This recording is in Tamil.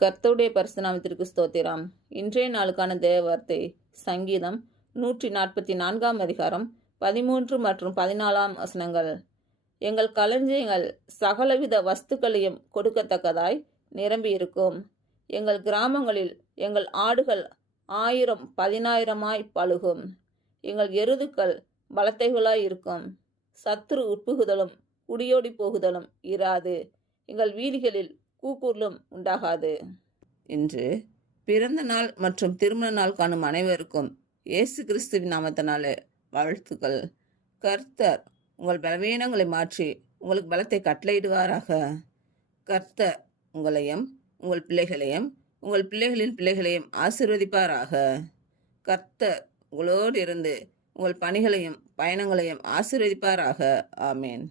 கர்த்தருடைய பரிசுநாமத்திற்கு ஸ்தோத்திரம். இன்றைய நாளுக்கான தேவ வார்த்தை சங்கீதம் 144 அதிகாரம் 13 மற்றும் 14 வசனங்கள். எங்கள் களஞ்சியங்கள் சகலவித வஸ்துக்களையும் கொடுக்கத்தக்கதாய் நிரம்பியிருக்கும். எங்கள் கிராமங்களில் எங்கள் ஆடுகள் 1000 10,000 பழுகும். எங்கள் எருதுக்கள் பலத்தைகளாய் இருக்கும். சத்துரு உட்புகுதலும் குடியோடி போகுதலும் இராது. எங்கள் வீதிகளில் கூக்குரலும் உண்டாகாது. இன்று பிறந்த நாள் மற்றும் திருமண நாள் காணும் அனைவருக்கும் இயேசு கிறிஸ்துவின் நாமத்தினாலே வாழ்த்துக்கள். கர்த்தர் உங்கள் பலவீனங்களை மாற்றி உங்களுக்கு பலத்தை கட்டளையிடுவாராக. கர்த்தர் உங்களையும் உங்கள் பிள்ளைகளையும் உங்கள் பிள்ளைகளின் பிள்ளைகளையும் ஆசீர்வதிப்பாராக. கர்த்தர் உங்களோடு இருந்து உங்கள் பணிகளையும் பயணங்களையும் ஆசீர்வதிப்பாராக. ஆமேன்.